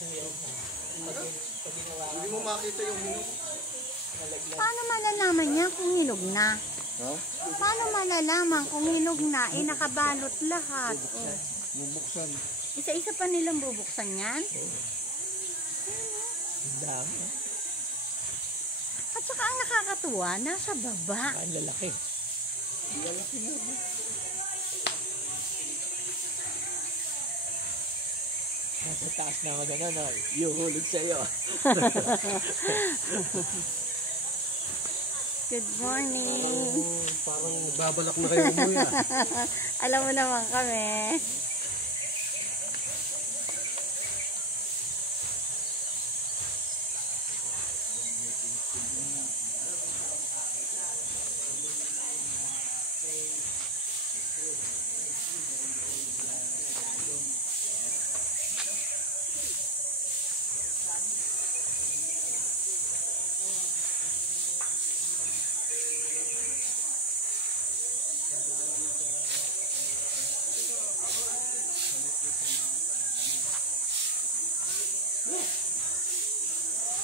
Hindi mo makita yung hinog. Paano malalaman niya kung hinog na? Ha? Paano malalaman kung hinog na? Eh, nakabalot lahat. Oh. Bubuksan. Isa-isa pa nilang bubuksan yan? Ang dami. At saka ang nakakatuwa, nasa baba. Ang lalaki. Lalaki mo. Nasa taas na magana no. Yuhulog sa'yo. Good morning. Parang babalak na kayo umuwi ah. Alam mo naman kami.